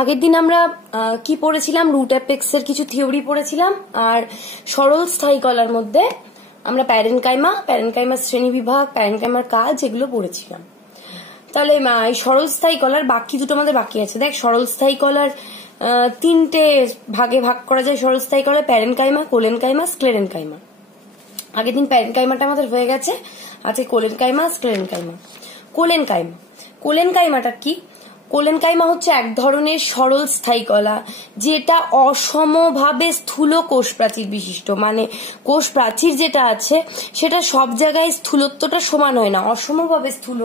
আগের দিন আমরা কি পড়েছিলাম, রুট অ্যাপেক্স এর কিছু থিওরি পড়েছিলাম, আর সরল স্থায়ী কলার মধ্যে আমরা প্যারেনকাইমা শ্রেণী বিভাগ, প্যারেনকাইমার কাজ এগুলো পড়েছিলাম। তাহলে এই সরল স্থায়ী কলার বাকি দুটো আমাদের বাকি আছে। দেখ, সরল স্থায়ী কলার তিনটে ভাগে ভাগ করা যায়। সরল স্থায়ী কলার প্যারেনকাইমা, কোলেনকাইমা, স্ক্লেরেনকাইমা। আগের দিন প্যারেনকাইমাটা আমাদের হয়ে গেছে, আছে কোলেনকাইমা, স্ক্লেরেনকাইমা। কোলেনকাইমাটা কি? কোলেনকাইমা হচ্ছে এক ধরনের সরল স্থায়ী কলা, যেটা অসমভাবে স্থূল কোষ প্রাচীর বিশিষ্ট। মানে কোষ প্রাচীর যেটা আছে সেটা সব জায়গায় স্থূলত্বটা সমান হয় না, অসমভাবে স্থূল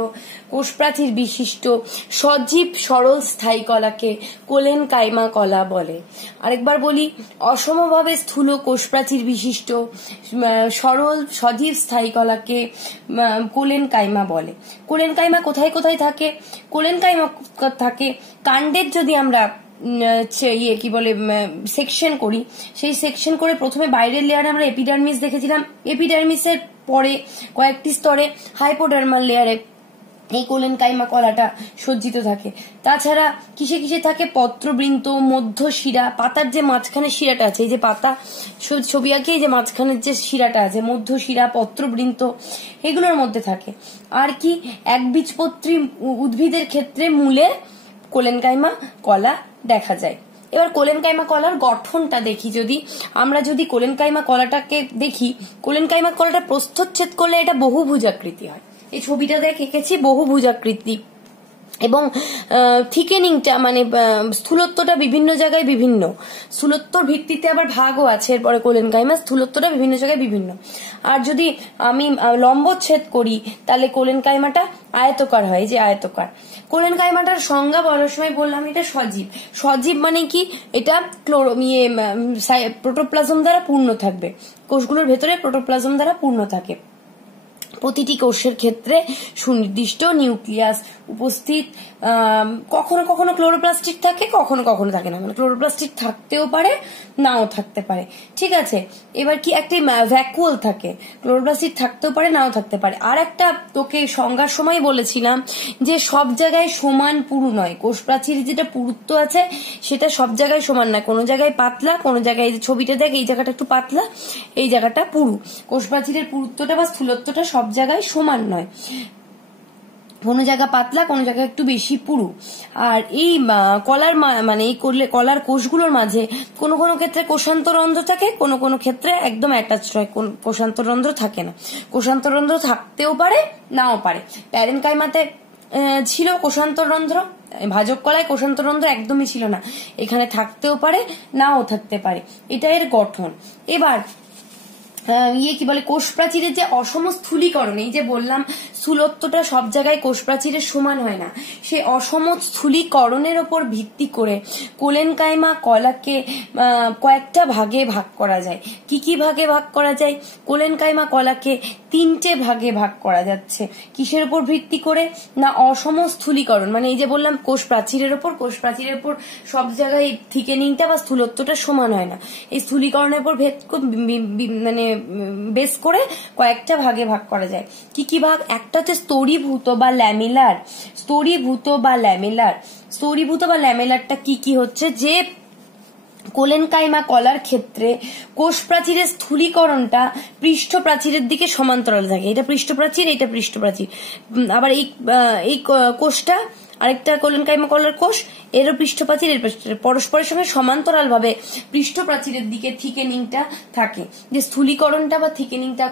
কোষ প্রাচীর বিশিষ্ট সজীব সরল স্থায়ী কলাকে কোলেনকাইমা কলা বলে। আরেকবার বলি, অসমভাবে স্থূল কোষ প্রাচীর বিশিষ্ট সরল সজীব স্থায়ী কলাকে কোলেনকাইমা বলে। কোলেনকাইমা কোথায় কোথায় থাকে? কোলেনকাইমা থাকে কাণ্ডের, যদি আমরা সেকশন করি, সেই সেকশন করে প্রথমে বাইরের লেয়ারে আমরা এপিডার্মিস দেখেছিলাম, এপিডার্মিসের পরে কয়েকটি স্তরে হাইপোডার্মাল লেয়ারে এই কোলেনকাইমা কলাটা সজ্জিত থাকে। তাছাড়া কিসে কিসে থাকে? পত্রবৃন্ত, মধ্য শিরা, পাতার যে মাঝখানে শিরাটা আছে, এই যে পাতা ছবি আঁকে, এই যে মাঝখানের যে শিরাটা আছে, মধ্য শিরা, পত্রবৃন্ত, এগুলোর মধ্যে থাকে। আর কি? একবীজপত্রী উদ্ভিদের ক্ষেত্রে মূলে কোলেনকাইমা কলা দেখা যায়। এবার কোলেনকাইমা কলার গঠনটা দেখি। যদি কোলেনকাইমা কলাটাকে দেখি, কোলেনকাইমা কলাটা প্রস্থচ্ছেদ করলে এটা বহুভুজাকৃতি হয়। এই ছবিটা দেখে এঁকেছি, বহুভুজাকৃতি। এবং থিকেনিংটা মানে স্থূলত্বটা বিভিন্ন জায়গায় বিভিন্ন, স্থূলত্বর ভিত্তিতে আবার ভাগও আছে। এরপরে কোলেনকাইমা স্থূলত্বটা বিভিন্ন জায়গায় বিভিন্ন। আর যদি আমি লম্বচ্ছেদ করি তাহলে কোলেনকাইমাটা আয়তকার হয়, যে আয়তকার। কোলেনকাইমাটার সংজ্ঞা বলার সময় বললাম এটা সজীব। সজীব মানে কি? এটা প্রোটোপ্লাজম দ্বারা পূর্ণ থাকবে, কোষগুলোর ভেতরে প্রোটোপ্লাজম দ্বারা পূর্ণ থাকে। প্রতিটি কোষের ক্ষেত্রে সুনির্দিষ্ট নিউক্লিয়াস উপস্থিত। কখনো কখনো ক্লোরোপ্লাস্টিক থাকে, কখনো কখনো থাকে না। মানে ক্লোরোপ্লাস্টিক থাকতেও পারে, নাও থাকতে পারে। ঠিক আছে, এবার কি একটা ভ্যাকুয়াল থাকে, ক্লোরোপ্লাস্টিক থাকতেও পারে, নাও থাকতে পারে। আর একটা তোকে সংজ্ঞার সময় বলেছিলাম যে সব জায়গায় সমান পুরু নয়, কোষ প্রাচীরের যেটা পুরুত্ব আছে সেটা সব জায়গায় সমান নয়। কোনো জায়গায় পাতলা, কোনো জায়গায় ছবিটা দেখ, এই জায়গাটা একটু পাতলা, এই জায়গাটা পুরু। কোষ প্রাচীরের পুরুত্বটা বা স্থূলত্বটা সব জায়গায় সমান নয়, কোনো জায়গা পাতলা, কোনো জায়গায় একটু বেশি পুরু। আর এই কলার মানে এই কলার কোষগুলোর মাঝে কোনো কোনো ক্ষেত্রে কোষান্তরন্ধ্র থাকে, কোনো কোনো ক্ষেত্রে একদম অ্যাটাচড হয়, কোষান্তরন্ধ্র থাকে না। কোষান্তরন্ধ্র থাকতেও পারে, নাও পারে। প্যারেনকাইমাতে ছিল কোষান্তরন্ধ্র, ভাজক কলায় কোষান্তরন্ধ্র একদমই ছিল না। এখানে থাকতেও পারে, নাও থাকতে পারে। এটা এর গঠন। এবার কোষ প্রাচীরের যে অসম স্থূলীকরণ, এই যে বললাম স্থূলত্বটা সব জায়গায় কোষ প্রাচীরের সমান হয় না, সেই অসম স্থূলীকরণের ওপর ভিত্তি করে কোলেনকাইমা কলাকে কয়েকটা ভাগে ভাগ করা যায়। কি কি ভাগে ভাগ করা যায়? কোলেনকাইমা কলাকে তিনটে ভাগে ভাগ করা যাচ্ছে। কিসের উপর ভিত্তি করে? না, অসম স্থূলীকরণ। মানে এই যে বললাম কোষ প্রাচীরের ওপর সব জায়গায় থিকেনিংটা বা স্থূলত্বটা সমান হয় না। এই স্থূলীকরণের উপর বেস করে কয়েকটা ভাগে ভাগ করা যায়। কি কি ভাগ? একটা হচ্ছে স্তরীভূত বা ল্যামিলার। স্তরীভূত বা ল্যামিলারটা কি কি হচ্ছে? যে কোলেনকাইমা কলার ক্ষেত্রে কোষ প্রাচীরের স্থূলীকরণটা পৃষ্ঠ প্রাচীরের দিকে সমান্তরাল থাকে। এটা পৃষ্ঠ প্রাচীর, এটা পৃষ্ঠ প্রাচীর। আবার এই কোষটা আরেকটা কোলেনকাইমা কলার কোষ, এরও পৃষ্ঠ প্রাচীর, এর পরস্পরের সঙ্গে সমান্তরাল ভাবে পৃষ্ঠ প্রাচীরের দিকে থিকেনিংটা থাকে। যে স্থূলীকরণটা বা থিকেনিংটা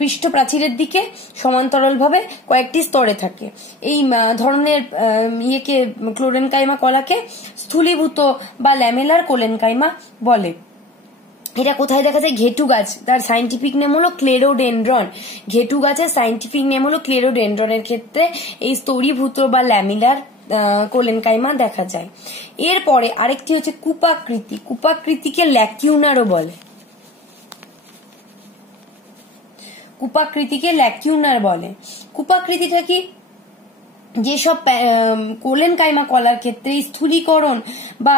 পৃষ্ঠ প্রাচীরের দিকে সমান্তরাল ভাবে কয়েকটি স্তরে থাকে। এই ধরনের কোলেনকাইমা কলাকে স্থূলীভূত বা ল্যামেলার কোলেনকাইমা বলে। এটা কোথায় দেখা যায়? ঘেটু গাছ, তার সাইন্টিফিক নেম হলো ক্লেরোডেনড্রন। ঘেটু গাছের সাইন্টিফিক নেম হলো ক্লেরোডেনড্রনের ক্ষেত্রে এই স্তরীভূত বা ল্যামিলার কোলেনকাইমা দেখা যায়। এরপরে আরেকটি হচ্ছে কুপাকৃতি। কুপাকৃতিকে ল্যাকিউনারও বলে। কুপাকৃতিটা কি? যেসব কোলেন কাইমা কলার ক্ষেত্রে স্থূলীকরণ বা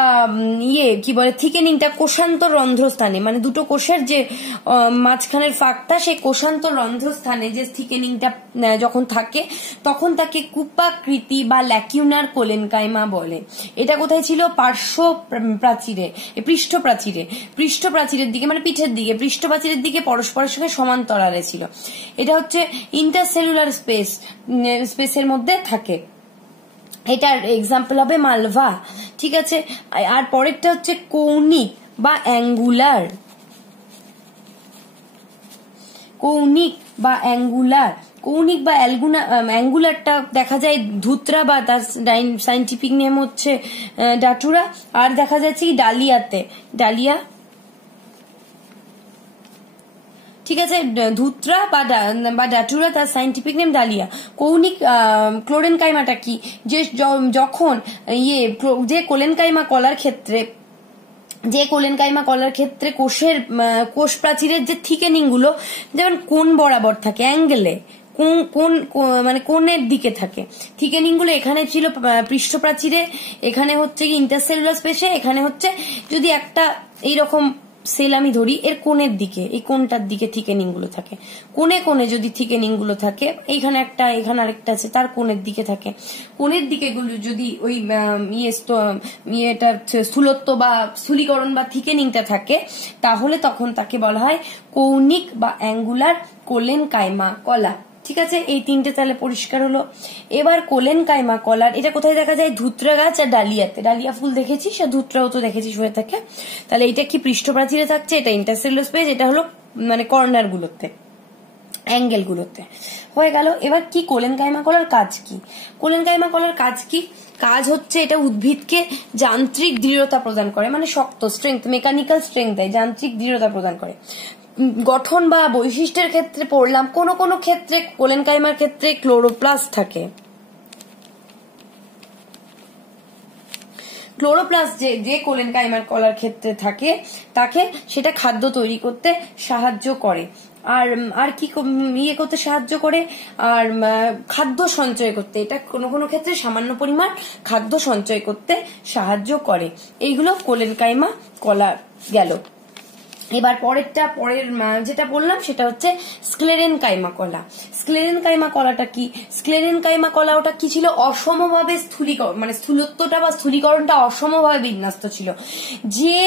কি বলে থিকেনিংটা কোষান্তর রন্ধ্রস্থানে, মানে দুটো কোষের যে মাঝখানের ফাঁকটা, সেই কোষান্তর রন্ধ্রস্থানে যে থিকেনিংটা যখন থাকে তখন তাকে কূপাকৃতি বা ল্যাকিউনার কোলেন কাইমা বলে। এটা কোথায় ছিল? পার্শ্ব প্রাচীরে, পৃষ্ঠ প্রাচীরের দিকে, মানে পিঠের দিকে, পৃষ্ঠ প্রাচীরের দিকে পরস্পরের সঙ্গে সমান্তরালে ছিল। এটা হচ্ছে ইন্টারসেলুলার স্পেসের মধ্যে থাকে। এটার এক্সাম্পল হবে মালভা। ঠিক আছে, আর পরেরটা হচ্ছে কৌণিক বা অ্যাঙ্গুলার। কৌণিক বা অ্যাঙ্গুলারটা দেখা যায় ধুত্রা, বা তার সাইন্টিফিক নেম হচ্ছে ডাটুরা। আর দেখা যাচ্ছে ডালিয়া। ঠিক আছে, ধুত্রা বা ডাটুরা, তার সাইন্টিফিক নেম ডালিয়া। কৌণিক ক্লোরেন কাইমাটা কি? যে যখন যে কোলেন কাইমা কলার ক্ষেত্রে কোষ প্রাচীরের যে থিকেনিং গুলো যেমন কোণ বরাবর থাকে, অ্যাঙ্গেলে মানে কোণের দিকে থাকে। থিকেনিং গুলো এখানে ছিল পৃষ্ঠ প্রাচীরে, এখানে হচ্ছে কি ইন্টারসেলুলার স্পেসে, এখানে হচ্ছে যদি একটা এইরকম সেল আমি ধরি, এর কোণের দিকে, এই কোণটার দিকে থিকেনিং গুলো থাকে। কোণে যদি থিকেনিং গুলো থাকে, এইখানে একটা, এখানে আরেকটা আছে, তার কোণের দিকে থাকে। কোণের দিকে গুলো যদি ওই স্থূলত্ব বা স্থূলীকরণ বা থিকেনিংটা থাকে, তাহলে তখন তাকে বলা হয় কৌণিক বা অ্যাঙ্গুলার কোলেন কাইমা কলা। ঠিক আছে, এই তিনটে তাহলে পরিষ্কার হলো। এবার কোলেন কাইমা কলার এটা কোথায় দেখা যায়? ধুত্রা গাছ আর ডালিয়াতে। ডালিয়া ফুল দেখেছিস আর ধুত্রাও তো দেখেছিস হয়ে থাকে। তাহলে এটা কি পৃষ্ঠ প্রাচীরে থাকছে, এটা ইন্টারসেলুলার স্পেস, এটা হলো মানে কর্নার গুলোতে, অ্যাঙ্গেল গুলোতে হয়ে গেল। এবার কি কোলেন কাইমা কলার কাজ কি? কোলেন কাইমা কলার কাজ কি? কাজ হচ্ছে এটা উদ্ভিদকে যান্ত্রিক দৃঢ়তা প্রদান করে, মানে শক্ত স্ট্রেংথ, মেকানিক্যাল স্ট্রেংথ দেয়, যান্ত্রিক দৃঢ়তা প্রদান করে। গঠন বা বৈশিষ্ট্যের ক্ষেত্রে পড়লাম, কোন কোন ক্ষেত্রে কোলেন কাইমার ক্ষেত্রে ক্লোরোপ্লাস্ট থাকে। ক্লোরোপ্লাস্ট যে কোলেন কাইমার কলার ক্ষেত্রে থাকে, তাকে সেটা খাদ্য তৈরি করতে সাহায্য করে। আর কি করতে সাহায্য করে? আর খাদ্য সঞ্চয় করতে, এটা কোনো কোনো ক্ষেত্রে সামান্য পরিমাণ খাদ্য সঞ্চয় করতে সাহায্য করে। এইগুলো কোলেন কাইমা কলা গেল। এবার পরের যেটা বললাম সেটা হচ্ছে স্ক্লেরেন কাইমা কলা। স্ক্লেরেন কাইমা কলাটা কি? স্ক্লেরেন কাইমা কলা ওটা কি ছিল? অসমভাবে স্থূলীকরণ, মানে স্থূলত্বটা বা স্থূলীকরণটা অসমভাবে বিন্যস্ত ছিল। যে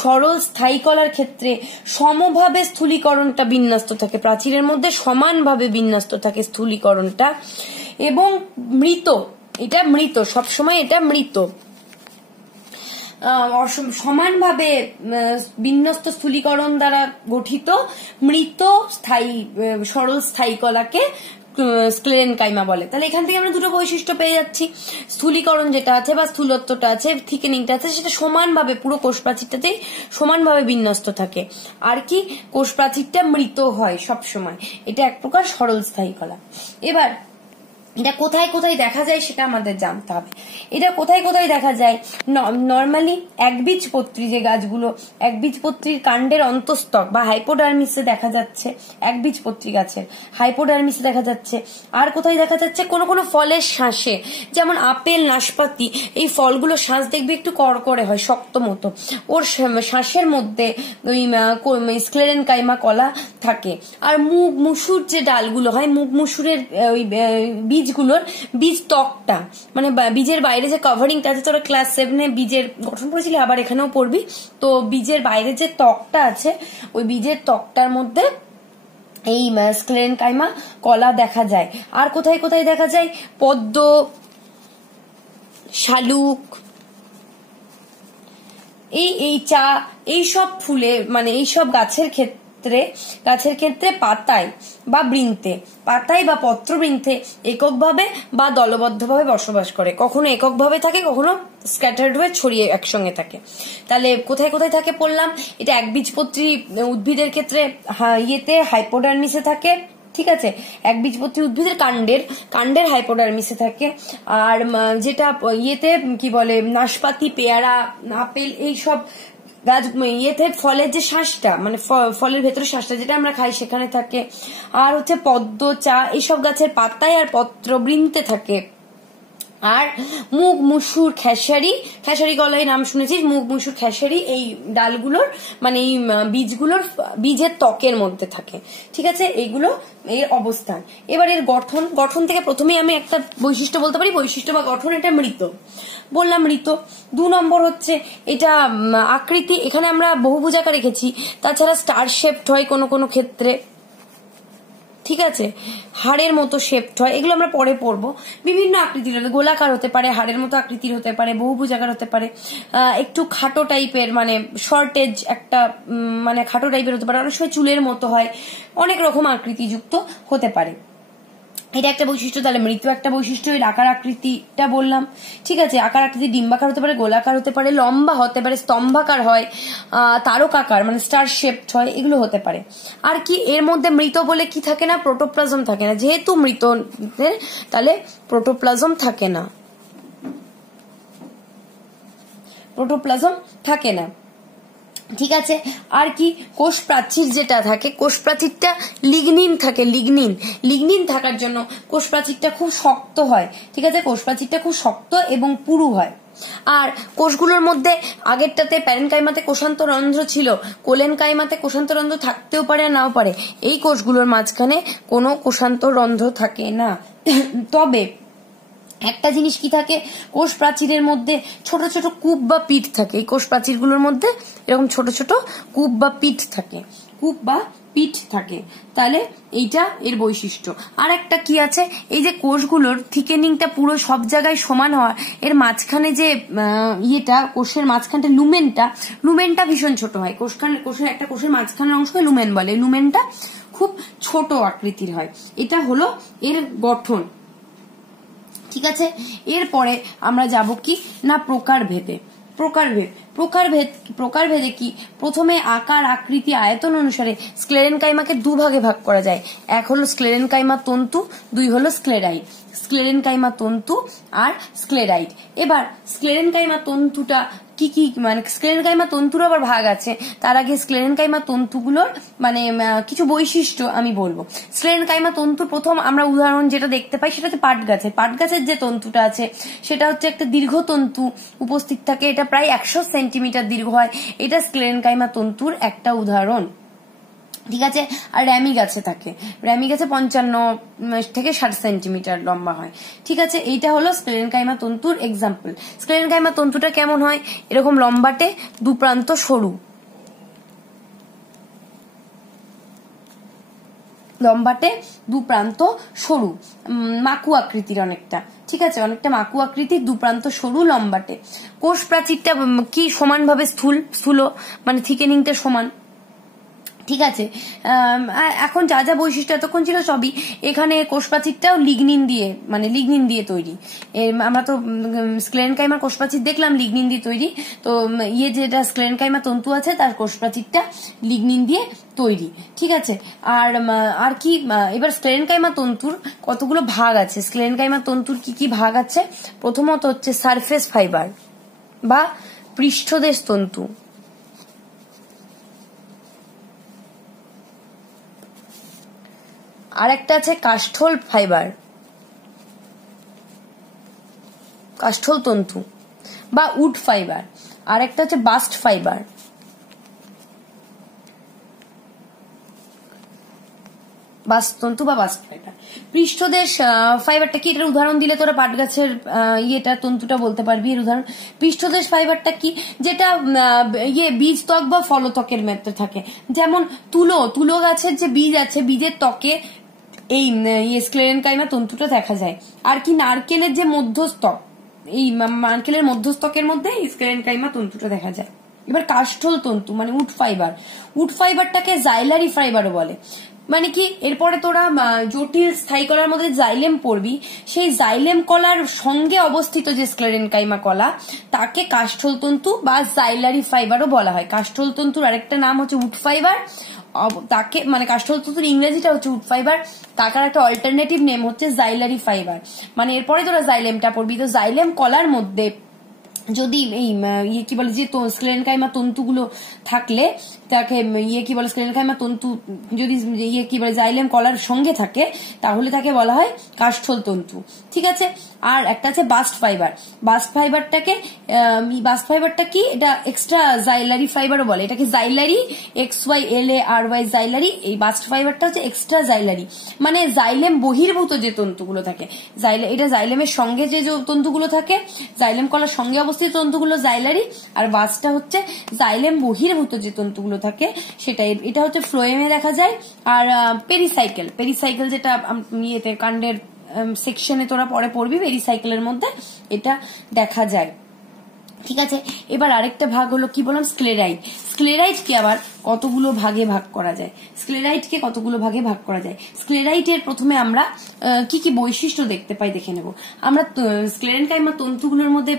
সরল স্থায়ী কলার ক্ষেত্রে সমভাবে স্থূলীকরণটা বিন্যস্ত থাকে, প্রাচীরের মধ্যে সমানভাবে বিন্যস্ত থাকে স্থূলীকরণটা, এবং মৃত সবসময় এটা মৃত, সমানভাবে বিন্যস্ত স্থূলীকরণ দ্বারা গঠিত মৃত সরল স্থায়ী কলাকে স্ক্লেরেন কাইমা বলে। তাহলে এখান থেকে আমরা দুটো বৈশিষ্ট্য পেয়ে যাচ্ছি, স্থূলীকরণ যেটা আছে বা স্থূলত্বটা আছে, থিকেনিংটা আছে, সেটা সমানভাবে পুরো কোষ প্রাচীরটাতেই সমানভাবে বিন্যস্ত থাকে। আর কি? কোষ প্রাচীরটা মৃত হয় সবসময়, এটা এক প্রকার সরল স্থায়ী কলা। এবার এটা কোথায় কোথায় দেখা যায় সেটা আমাদের জানতে হবে। এটা কোথায় কোথায় দেখা যায়? নর্মালি একবীজপত্রী যে গাছগুলো, একবীজপত্রীর কাণ্ডের অন্তঃস্তক বা হাইপোডার্মিসে দেখা যাচ্ছে, একবীজপত্রী গাছের হাইপোডার্মিসে দেখা যাচ্ছে। আর কোথায় দেখা যাচ্ছে? কোনো কোনো ফলের শাঁসে, যেমন আপেল, নাশপাতি, এই ফলগুলো শাঁস দেখবে একটু করকরে হয়, শক্ত মতো, ওর শাঁসের মধ্যে ওই স্ক্লেরেন কাইমা কলা থাকে। আর মুসুর যে ডালগুলো হয়, মুসুরের ওই বীজগুলোর বীজ ত্বকটা, মানে বীজের বাইরে যে কভারিংটা আছে, তোরা ক্লাস 7-এ বীজের গঠন পড়েছিলি, আবার এখানেও পড়বি, তো বীজের বাইরে যে ত্বকটা আছে, ওই বীজের ত্বকটার মধ্যে এই স্ক্লেরেন কাইমা কলা দেখা যায়। আর কোথায় কোথায় দেখা যায়? পদ্ম, শালুক, এই চা, এইসব ফুলে, মানে এইসব গাছের ক্ষেত্রে পাতায় বা পত্রবৃন্তে এককভাবে বা দলবদ্ধভাবে বসবাস করে। কখনো এককভাবে থাকে, কখনো স্ক্যাটার্ড হয়ে ছড়িয়ে একসঙ্গে থাকে। তাহলে কোথায় কোথায় থাকে পড়লাম? এটা একবীজপত্রী উদ্ভিদের ক্ষেত্রে হাইপোডার্মিসে থাকে। ঠিক আছে, একবীজপত্রী উদ্ভিদের কাণ্ডের হাইপোডার্মিসে থাকে। আর যেটা কি বলে, নাশপাতি, পেয়ারা, আপেল, এইসব গাছ ফলের যে শ্বাসটা, মানে ফলের ভেতরে শ্বাসটা যেটা আমরা খাই, সেখানে থাকে। আর হচ্ছে পদ্ম, চা, এইসব গাছের পাতায় আর পত্রবৃন্তে থাকে। আর মুগ, মুসুর, খেসারি, খেসারি কলাই নাম শুনেছিস, মুগ, মুসুর, খেসারি এই ডালগুলোর মানে এই বীজগুলোর বীজের ত্বকের মধ্যে থাকে। ঠিক আছে, এইগুলো এর অবস্থান। এবার এর গঠন, গঠন থেকে প্রথমেই আমি একটা বৈশিষ্ট্য বলতে পারি, বৈশিষ্ট্য বা গঠন, এটা মৃত বললাম, মৃত। 2 নম্বর হচ্ছে এটা আকৃতি, এখানে আমরা বহুভুজাকার রেখেছি, তাছাড়া স্টার শেপড হয় কোনো কোনো ক্ষেত্রে। ঠিক আছে, হাড়ের মতো শেপড হয়, এগুলো আমরা পরে পড়বো। বিভিন্ন আকৃতির হতে, গোলাকার হতে পারে, হাড়ের মতো আকৃতির হতে পারে, বহুভুজাকার হতে পারে, একটু খাটো টাইপের মানে শর্টেজ একটা মানে খাটো টাইপের হতে পারে, অনেক সময় চুলের মতো হয়, অনেক রকম আকৃতিযুক্ত হতে পারে। এটা একটা বৈশিষ্ট্য। তাহলে মৃত একটা বৈশিষ্ট্য, এর আকার আকৃতিটা বললাম। ঠিক আছে, আকার আকৃতি ডিম্বাকার হতে পারে, গোলাকার হতে পারে, লম্বা হতে পারে, স্তম্ভাকার হয়, তারকাকার মানে স্টার শেপড হয়, এগুলো হতে পারে। আর কি এর মধ্যে মৃত বলে কি থাকে না, প্রোটোপ্লাজম থাকে না। যেহেতু মৃত তাহলে প্রোটোপ্লাজম থাকে না, প্রোটোপ্লাজম থাকে না। ঠিক আছে, আর কি কোষ প্রাচীর যেটা থাকে, কোষ প্রাচীরটা লিগনিন থাকে, লিগনিন, লিগনিন থাকার জন্য কোষ প্রাচীরটা খুব শক্ত হয়। ঠিক আছে, কোষ প্রাচীরটা খুব শক্ত এবং পুরু হয়। আর কোষগুলোর মধ্যে আগেরটাতে প্যারেনকাইমাতে কোষান্তরন্ধ্র ছিল, কোলেনকাইমাতে কোষান্তরন্ধ্র থাকতেও পারে নাও পারে, এই কোষগুলোর মাঝখানে কোনো কোষান্তরন্ধ্র থাকে না। তবে একটা জিনিস কি থাকে, কোষ প্রাচীরের মধ্যে ছোট ছোট কূপ বা পিঠ থাকে, এই কোষ প্রাচীরগুলোর মধ্যে এরকম ছোট ছোট কূপ বা পিঠ থাকে, কূপ বা পিঠ থাকে। তাহলে এইটা এর বৈশিষ্ট্য। আর একটা কি আছে, এই যে কোষগুলোর থিকেনিংটা পুরো সব জায়গায় সমান হওয়া, এর মাঝখানে যে ইয়েটা কোষের মাঝখানটা লুমেনটা ভীষণ ছোট হয়। কোষের একটা কোষের মাঝখানের অংশকে লুমেন বলে, লুমেনটা খুব ছোট আকৃতির হয়। এটা হলো এর গঠন। ঠিক আছে, এরপরে আমরা যাব কি না প্রকারভেদে। প্রকারভেদে কি, প্রথমে আকার আকৃতি আয়তন অনুসারে স্ক্লেরেনকাইমাকে 2 ভাগে ভাগ করা যায়। 1 হলো স্ক্লেরেনকাইমা তন্তু, 2 হলো স্ক্লেরাইড। স্ক্লেরেনকাইমা তন্তু আর স্ক্লেরাইড। এবার স্ক্লেরেনকাইমা তন্তুটা কি কি, মানে স্ক্লেরেনকাইমা তন্তুর আবার ভাগ আছে। তার আগে স্ক্লেরেনকাইমা তন্তুগুলোর মানে কিছু বৈশিষ্ট্য আমি বলবো। স্ক্লেরেনকাইমা তন্তুর প্রথম আমরা উদাহরণ যেটা দেখতে পাই সেটা হচ্ছে পাট গাছের যে তন্তুটা আছে সেটা হচ্ছে একটা দীর্ঘ তন্তু উপস্থিত থাকে, এটা প্রায় 100 সেন্টিমিটার দীর্ঘ হয়, এটা স্ক্লেরেনকাইমা তন্তুর একটা উদাহরণ। ঠিক আছে, আর র্যামি গাছে থাকে, র্যামি গাছে 55 থেকে 60 সেন্টিমিটার লম্বা হয়। ঠিক আছে, এইটা হলো স্ক্লেরেনকাইমা তন্তুর এক্সাম্পল। স্ক্লেরেনকাইমা তন্তুটা কেমন হয়, এরকম লম্বাটে, 2 প্রান্ত সরু, লম্বাটে 2 প্রান্ত সরু, মাকু আকৃতির অনেকটা। ঠিক আছে, অনেকটা মাকু আকৃতির, 2 প্রান্ত সরু, লম্বাটে। কোষ প্রাচীরটা কি সমানভাবে স্থূল মানে থিকেনিংটা সমান। ঠিক আছে, এখন যা যা বৈশিষ্ট্য এতক্ষণ ছিল সবই, এখানে কোষ প্রাচীরটাও লিগনিন দিয়ে তৈরি। আমরা তো স্ক্লেরেনকাইমার কোষ প্রাচীর দেখলাম লিগনিন দিয়ে তৈরি, তো যেটা স্ক্লেরেনকাইমা তন্তু আছে তার কোষ প্রাচীরটা লিগনিন দিয়ে তৈরি। ঠিক আছে, আর কি এবার স্ক্লেরেনকাইমা তন্তুর কতগুলো ভাগ আছে, স্ক্লেরেনকাইমা তন্তুর কি কি ভাগ আছে। প্রথমত হচ্ছে সারফেস ফাইবার বা পৃষ্ঠদেশ তন্তু, আর একটা আছে কাষ্ঠল ফাইবার, কাষ্ঠল তন্তু বা উড ফাইবার, আর একটা হচ্ছে বাস্ট ফাইবার। বাস্তুতন্তু বা বাস্ট ফাইবার। পৃষ্ঠদেশ ফাইবারটা কি, এটার উদাহরণ দিলে তোরা পাট গাছের তন্তুটা বলতে পারবি এর উদাহরণ। পৃষ্ঠদেশ ফাইবারটা কি, যেটা বীজত্বক বা ফলত্বকের মধ্যে থাকে, যেমন তুলো গাছের যে বীজ আছে, বীজের ত্বকে এই স্ক্লেরেনকাইমা তন্তুটা দেখা যায়। আর কি নারকেলের যে মধ্যস্থক, এই নারকেলের মধ্যস্থকের মধ্যে স্ক্লেরেনকাইমা তন্তুটা দেখা যায়। এবার কাষ্ঠল তন্তু মানে উড ফাইবারটাকে জাইলারি ফাইবারও বলে। মানে কি, এরপরে তোরা জটিল স্থায়ী কলার মধ্যে জাইলেম পড়বি, সেই জাইলেম কলার সঙ্গে অবস্থিত যে স্ক্লেরেনকাইমা কলা তাকে কাষ্ঠল তন্তু বা জাইলারি ফাইবারও বলা হয়। কাষ্ঠল তন্তুর আরেকটা নাম হচ্ছে উড ফাইবার, তাকে মানে কাষ্ঠল তন্তুর ইংরেজিটা হচ্ছে উড ফাইবার, তার একটা অল্টারনেটিভ নেম হচ্ছে জাইলারি ফাইবার। মানে এরপরে তোরা জাইলেমটা পড়বি, তো জাইলেম কলার মধ্যে যদি এই কি বলে যে স্ক্লেরেনকাইমা তন্তুগুলো থাকলে তাকে কি বলে স্ক্লেরেনকাইমা তন্তু যদি কি বলে জাইলেম কলার সঙ্গে থাকে তাহলে তাকে বলা হয় কাষ্ঠল তন্তু। ঠিক আছে। আর একটা আছে বাস্ট ফাইবার। বাস্ট ফাইবারটা কি, এটা এক্সট্রা জাইলারি ফাইবারও বলে, এটাকে জাইলারি XYLARY জাইলারি। এই বাস্ট ফাইবারটা হচ্ছে এক্সট্রা জাইলারি, মানে জাইলেম বহির্ভূত যে তন্তুগুলো থাকে, এটা জাইলেমের সঙ্গে যে তন্তুগুলো থাকে, জাইলেম কলার সঙ্গে অবস্থিত তন্তুগুলো জাইলারি, আর বাস্টটা হচ্ছে জাইলেম বহির্ভূত যে তন্তুগুলো থাকে সেটাই। এটা হচ্ছে ফ্লোয়েমে দেখা যায়। আর পেরিসাইকেল যেটা ইয়েতে কাণ্ডের সেকশনে তোরা পরে পড়বি, পেরিসাইকেলের মধ্যে এটা দেখা যায়। ঠিক আছে। এবার আরেকটা ভাগ হলো কি বললাম, স্ক্লেরাইটকে আবার কতগুলো ভাগে ভাগ করা যায়। স্ক্লেরাইটের প্রথমে আমরা কি কি বৈশিষ্ট্য দেখতে পাই দেখে নেব। আমরা স্ক্লেরেনকাইমা তন্তুগুলোর মধ্যে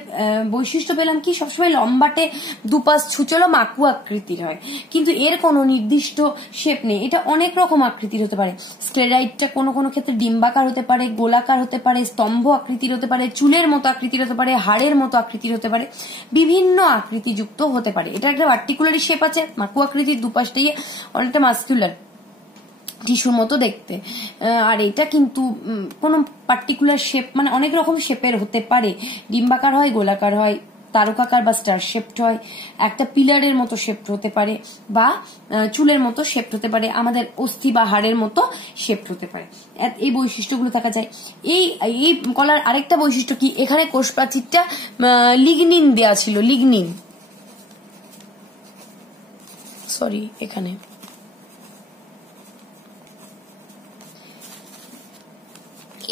বৈশিষ্ট্য পেলাম কি, সবসময় লম্বাটে দুপাশ ছুচলো মাকু আকৃতির হয়, কিন্তু এর কোনো নির্দিষ্ট শেপ নেই, এটা অনেক রকম আকৃতির হতে পারে। স্ক্লেরাইটটা কোনো কোনো ক্ষেত্রে ডিম্বাকার হতে পারে, গোলাকার হতে পারে, স্তম্ভ আকৃতির হতে পারে, চুলের মতো আকৃতির হতে পারে, হাড়ের মতো আকৃতির হতে পারে, বিভিন্ন আকৃতিযুক্ত হতে পারে। এটা একটা পার্টিকুলার শেপ আছে, মাকু আকৃতির দুপাশটাই অনেকটা মাস্কুলার টিস্যুর মতো দেখতে। আর এটা কিন্তু কোনো পার্টিকুলার শেপ, মানে অনেক রকম শেপের হতে পারে, ডিম্বাকার হয়, গোলাকার হয়, তারকাকার বা স্টার শেপড হয়, একটা পিলারের মতো শেপড হতে পারে, বা চুলের মতো শেপড হতে পারে, আমাদের অস্থি বা হাড়ের মতো শেপড হতে পারে। এই বৈশিষ্ট্যগুলো থাকা যায়। এই কলার আরেকটা বৈশিষ্ট্য কি, এখানে কোষ প্রাচীরটা লিগনিন দেয়া ছিল,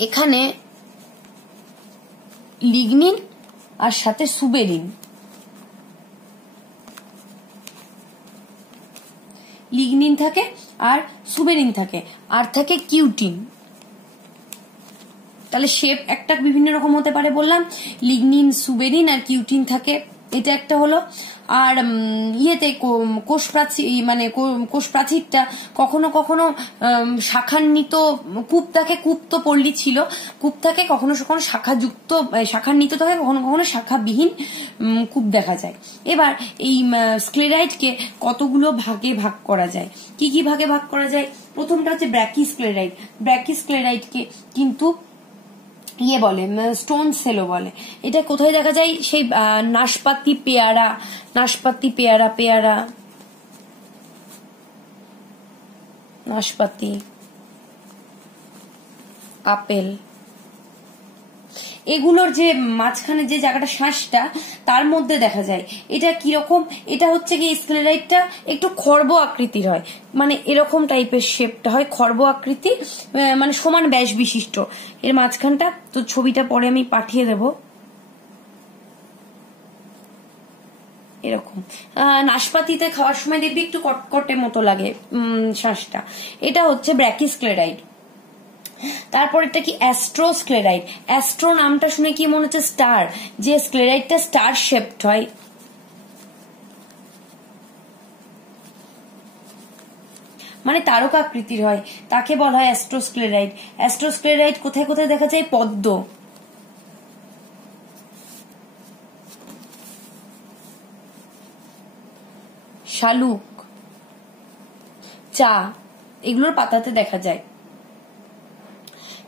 এখানে লিগনিন আর সাথে সুবেরিন, লিগনিন থাকে আর সুবেরিন থাকে, আর থাকে কিউটিন। তাহলে শেপ একটা বিভিন্ন রকম হতে পারে বললাম, লিগনিন, সুবেরিন আর কিউটিন থাকে, এটা একটা হলো। আর কোষ প্রাচীরটা কখনো কখনো শাখান্বিত কূপ থাকে, কূপ তো পল্লী ছিল, কূপ থাকে, কখনো কখনো শাখান্বিত থাকে, কখনো কখনো শাখাবিহীন কূপ দেখা যায়। এবার এই স্ক্লেরাইটকে কতগুলো ভাগে ভাগ করা যায়, কি কি ভাগে ভাগ করা যায়। প্রথমটা হচ্ছে ব্র্যাকিস্ক্লেরাইটকে কিন্তু বলে স্টোন সেলও বলে। এটা কোথায় দেখা যায়, সেই নাশপাতি, পেয়ারা, নাশপাতি, আপেল, এগুলোর যে মাঝখানে যে জায়গাটা শ্বাসটা তার মধ্যে দেখা যায়। এটা কিরকম, এটা হচ্ছে কি স্ক্লেরাইটটা একটু খর্ব আকৃতির হয়, মানে এরকম টাইপের শেপটা হয়, খর্ব আকৃতি, মানে সমান ব্যাস বিশিষ্ট এর মাঝখানটা। তো ছবিটা পরে আমি পাঠিয়ে দেব, এরকম। নাশপাতিতে খাওয়ার সময় দেখবি একটু কটকটে মতো লাগে শ্বাসটা, এটা হচ্ছে ব্র্যাকিস্ক্লেরাইট। তারপর এটা কি অ্যাস্ট্রোস্ক্লেরাইট। অ্যাস্ট্রো নামটা শুনে কি মনে হচ্ছে, স্টার, যে স্ক্লেরাইটটা স্টার শেপড হয়। মানে তারকাকৃতির হয়, তাকে বলা হয় অ্যাস্ট্রোস্ক্লেরাইট। অ্যাস্ট্রোস্ক্লেরাইট কোথায় কোথায় দেখা যায়, পদ্ম, শালুক, চা, এগুলোর পাতাতে দেখা যায়।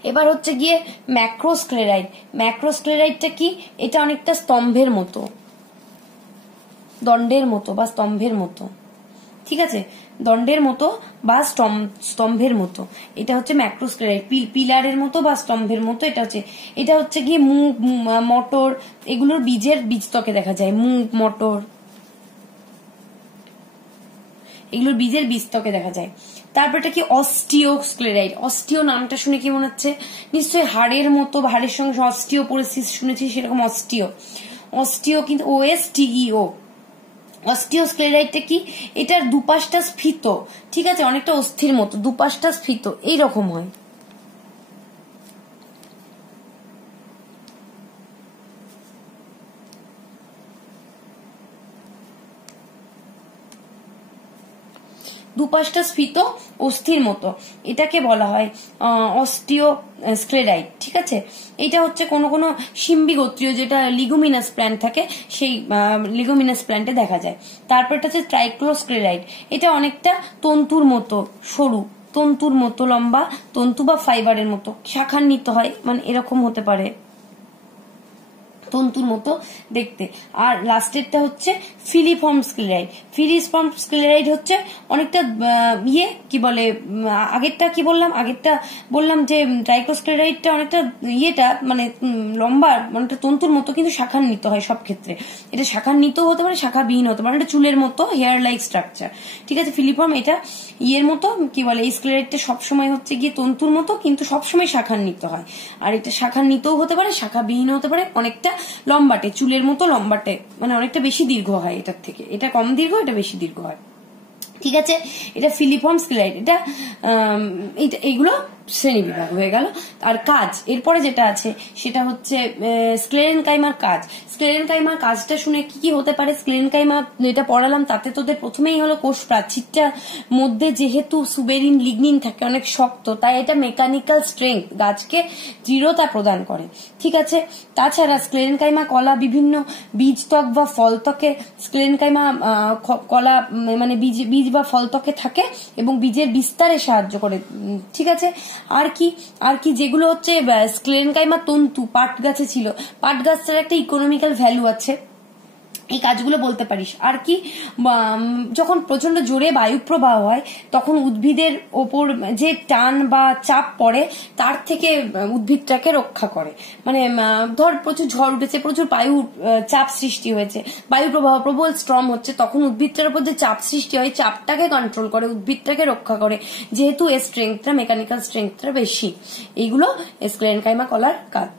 এবার হচ্ছে গিয়ে ম্যাক্রোস্ক্লেরাইটটা কি, এটা অনেকটা স্তম্ভের মতো, দণ্ডের মতো বা স্তম্ভের মতো। ঠিক আছে, দণ্ডের মতো বা স্তম্ভের মতো, এটা হচ্ছে ম্যাক্রোস্ক্লেরাইট, পিলারের মতো বা স্তম্ভের মতো। এটা হচ্ছে গিয়ে মুগ, মটর, এগুলোর বীজতকে দেখা যায়, মুগ, মটর, এগুলোর বীজের বীজতকে দেখা যায়। তারপর এটা কি অস্টিওস্ক্লেরাইট। অস্টিও নামটা শুনে কি মনে হচ্ছে, নিশ্চয়ই হাড়ের মতো, হাড়ের সঙ্গে অস্টিওপোরোসিস শুনেছি, সেরকম অস্টিও কিন্তু OSTEO। অস্টিওস্ক্লেরাইটটা কি, এটার দুপাশটা স্ফীত, ঠিক আছে, অনেকটা অস্থির মতো, দুপাশটা স্ফীত, এইরকম হয়। দুপাশটা স্ফীত, অস্থির মতো, এটাকে বলা হয় স্ক্লেরাইড, ঠিক আছে। এটা হচ্ছে কোনো কোনো সিম্বি গোত্রীয় যেটা লিগুমিনাস প্ল্যান্ট থাকে সেই লিগুমিনাস প্ল্যান্টে দেখা যায়। তারপর এটা হচ্ছে ট্রাইক্লোস্ক্লেরাইড, এটা অনেকটা তন্তুর মতো সরু, তন্তুর মতো লম্বা, তন্তু বা ফাইবারের মতো, শাখান্বিত হয়, মানে এরকম হতে পারে তন্তুর মতো দেখতে। আর লাস্টেরটা হচ্ছে ফিলিফর্ম স্ক্লেরাইড। ফিলিফর্ম স্ক্লেরাইড হচ্ছে অনেকটা কি বলে, আগেরটা কি বললাম, আগেরটা বললাম যে ট্রাইক্লোস্ক্লেরাইডটা অনেকটা মানে লম্বা, অনেকটা তন্তুর মতো, কিন্তু শাখান্বিত হয় সব ক্ষেত্রে। এটা শাখান্বিত হতে পারে, শাখাবিহীন হতে পারে, এটা চুলের মতো হেয়ার লাইক স্ট্রাকচার, ঠিক আছে। ফিলিফর্ম এটা মতো কি বলে, এই স্ক্লেরাইডটা সবসময় হচ্ছে গিয়ে তন্তুর মতো, কিন্তু সবসময় শাখান্বিত হয়। আর এটা শাখান্বিতও হতে পারে, শাখাবিহীন হতে পারে, অনেকটা লম্বাটে, চুলের মতো লম্বাটে, মানে অনেকটা বেশি দীর্ঘ হয় এটার থেকে, এটা কম দীর্ঘ, এটা বেশি দীর্ঘ হয়, ঠিক আছে। এটা ফিলিফর্ম স্ক্লেরাইড, এটা এইগুলো শ্রেণী বিভাগ হয়ে গেল। আর কাজ এরপরে যেটা আছে সেটা হচ্ছে স্ক্লেরেনকাইমার কাজ। স্ক্লেরেনকাইমার কাজটা শুনে কি কি হতে পারে, স্ক্লেরেনকাইমা যেটা পড়ালাম তাতে তোদের প্রথমেই হলো কোষ প্রাচীরটার মধ্যে যেহেতু সুবেরিন লিগনিন থাকে অনেক শক্ত, তাই এটা মেকানিক্যাল স্ট্রেংথ, গাছকে দৃঢ়তা প্রদান করে, ঠিক আছে। তাছাড়া স্ক্লেরেনকাইমা কলা বিভিন্ন বীজত্বক বা ফলত্বকে, স্ক্লেরেনকাইমা কলা মানে বীজ বা ফলত্বকে থাকে এবং বীজের বিস্তারে সাহায্য করে, ঠিক আছে। আর কি যেগুলো হচ্ছে স্ক্লেরেনকাইমা তন্তু পাট গাছে ছিল, পাট গাছটার একটা ইকোনমিক্যাল ভ্যালু আছে, এই কাজগুলো বলতে পারিস। আর কি, যখন প্রচন্ড জোরে বায়ু প্রবাহ হয় তখন উদ্ভিদের ওপর যে টান বা চাপ পড়ে তার থেকে উদ্ভিদটাকে রক্ষা করে, মানে ধর প্রচুর ঝড় উঠেছে, প্রচুর বায়ু চাপ সৃষ্টি হয়েছে, বায়ু প্রবাহ প্রবল স্ট্রম হচ্ছে, তখন উদ্ভিদটার উপর যে চাপ সৃষ্টি হয় চাপটাকে কন্ট্রোল করে, উদ্ভিদটাকে রক্ষা করে, যেহেতু এর স্ট্রেংথটা, মেকানিক্যাল স্ট্রেংথটা বেশি। এইগুলো স্ক্লেরেনকাইমা কলার কাজ।